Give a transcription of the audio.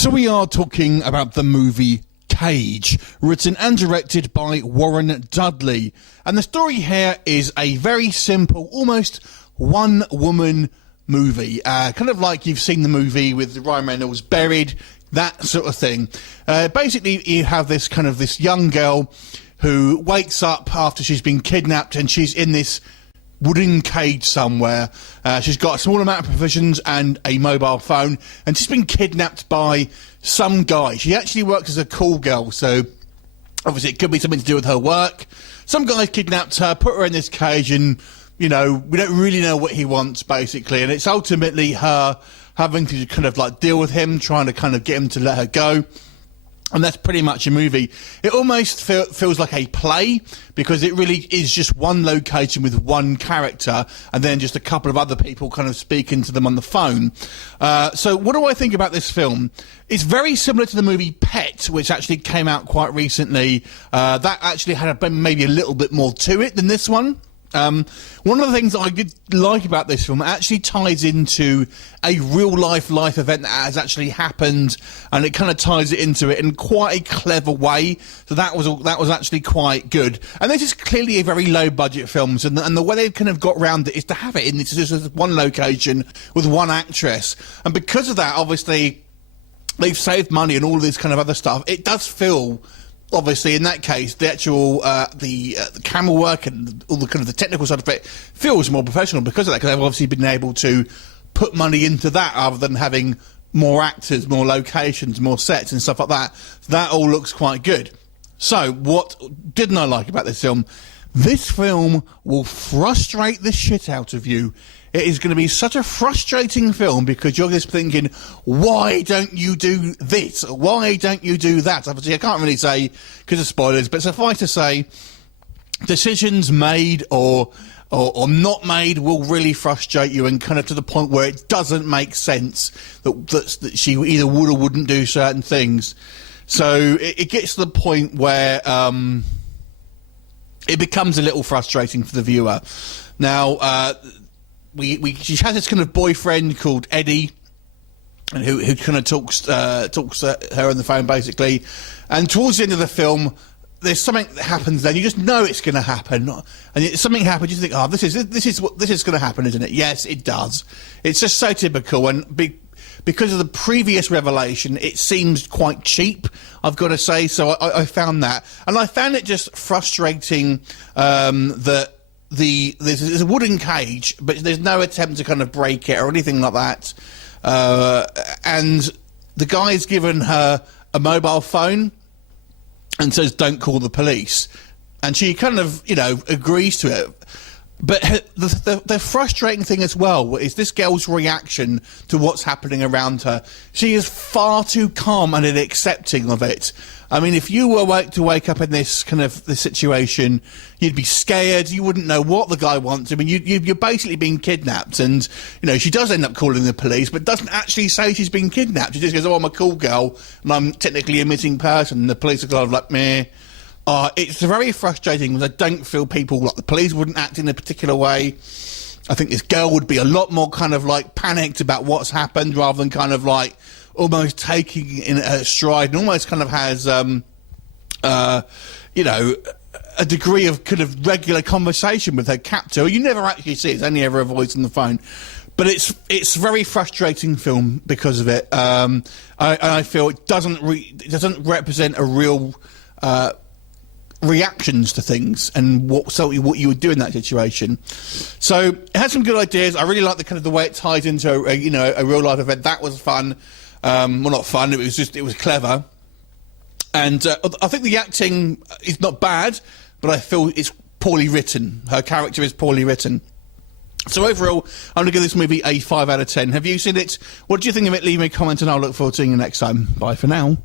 So we are talking about the movie Cage, written and directed by Warren Dudley. And the story here is a very simple, almost one-woman movie. Kind of like you've seen the movie with Ryan Reynolds, Buried, that sort of thing. Basically, you have this young girl who wakes up after she's been kidnapped, and she's in this wooden cage somewhere. She's got a small amount of provisions and a mobile phone, and she's been kidnapped by some guy. She actually works as a call girl, so obviously it could be something to do with her work. Some guy kidnapped her, put her in this cage, and, you know, we don't really know what he wants, basically, and it's ultimately her having to kind of like deal with him, trying to kind of get him to let her go. And that's pretty much a movie. It almost feels like a play, because it really is just one location with one character, and then just a couple of other people kind of speaking to them on the phone. So what do I think about this film? It's very similar to the movie Pet, which actually came out quite recently. That actually had maybe a little bit more to it than this one. One of the things that I did like about this film, it actually ties into a real-life event that has actually happened, and it kind of ties it into it in quite a clever way. So that was actually quite good. And this is clearly a very low-budget film, and the way they've kind of got around it is to have it in this just one location with one actress. And because of that, obviously, they've saved money and all of this kind of other stuff. It does feel, obviously, in that case, the actual the camera work and all the kind of the technical side of it feels more professional because of that, because they've obviously been able to put money into that rather than having more actors, more locations, more sets and stuff like that. So that all looks quite good. So what didn't I like about this film? This film will frustrate the shit out of you. It is going to be such a frustrating film because you're just thinking, why don't you do this? Why don't you do that? Obviously, I can't really say because of spoilers, but suffice to say, decisions made or not made will really frustrate you, and kind of to the point where it doesn't make sense that she either would or wouldn't do certain things. So it gets to the point where it becomes a little frustrating for the viewer. Now, she has this kind of boyfriend called Eddie, and who kind of talks to her on the phone, basically. And towards the end of the film, there's something that happens. Then you just know it's going to happen, and something happens. You think, oh, this is going to happen, isn't it? Yes, it does. It's just so typical, and because of the previous revelation, it seems quite cheap, I've got to say. So I found that, and I found it just frustrating that there's a wooden cage, but there's no attempt to kind of break it or anything like that. And the guy's given her a mobile phone and says, "Don't call the police," and she kind of, you know, agrees to it. But the frustrating thing as well is this girl's reaction to what's happening around her. She is far too calm and accepting of it. I mean, if you were to wake up in this situation, you'd be scared. You wouldn't know what the guy wants. I mean, you're basically being kidnapped, and you know she does end up calling the police, but doesn't actually say she's been kidnapped. She just goes, "Oh, I'm a cool girl, and I'm technically a missing person." And the police are kind of like, meh. It's very frustrating because I don't feel people like the police wouldn't act in a particular way. I think this girl would be a lot more kind of like panicked about what's happened rather than kind of like almost taking it in her stride, and almost kind of has, you know, a degree of kind of regular conversation with her captor. You never actually see it. It's only ever a voice on the phone. But it's a very frustrating film because of it. I feel it doesn't represent a real reactions to things and what you would do in that situation. So it had some good ideas. I really like the way it ties into a real life event. That was fun. Well, not fun. It was clever. And I think the acting is not bad, but I feel it's poorly written. Her character is poorly written. So overall, I'm going to give this movie a 5 out of 10. Have you seen it? What do you think of it? Leave me a comment and I'll look forward to seeing you next time. Bye for now.